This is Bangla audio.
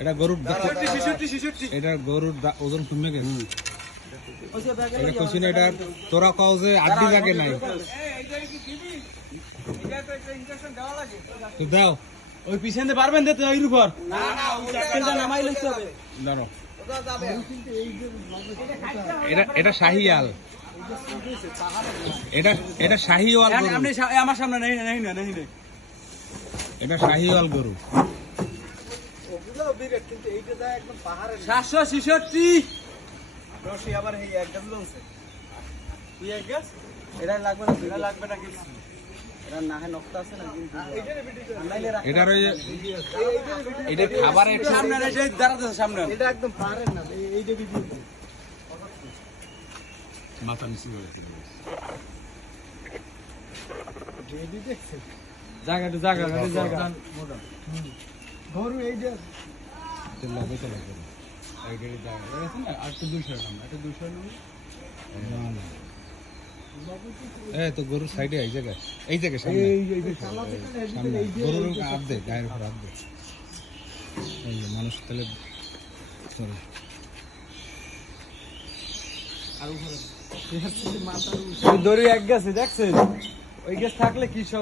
এটা গরুর এটা গরুর ওজন কমে গেছে। এটা কইছি না, এটা তোরা কও যে আড্ডি জাগে নাই তো দাও। ওই পিছনে পারবেন দিতে ওই উপর নামাই লইতে হবে। দাঁড়াও, এটা শাহিয়াল, এটা শাহিওয়াল গরু। আপনি আমার সামনে নেই নেই না নেই নেই, এটা শাহিওয়াল গরু। 766 রশি আবার এই একদম লংছে। তুই এক গাছ এটা লাগবে না, এটা লাগবে না কিছু। এটা না হে নকটা আছে না কিন্তু এটার ওই এটা খাবারের সামনে এই দাঁড়াতে সামনে এটা একদম পারেন না এই যে ভিডিও মাথা নিচু করে রেডি দেখছেন জায়গাটা জায়গা গরু এই যে লাগে চলে গেল এই গাড়ি জায়গা আছে না, আর তো 200 নাম, এটা 200 নাম না। তো গরুর সাইডে এই জায়গায় সামনে সামনে গরুর হাত দে, গায়ের উপর হাত দে। এই যে মানুষ তাহলে সরি দড়ি এক গেছে দেখছেন, ওই গেছ থাকলে কি সব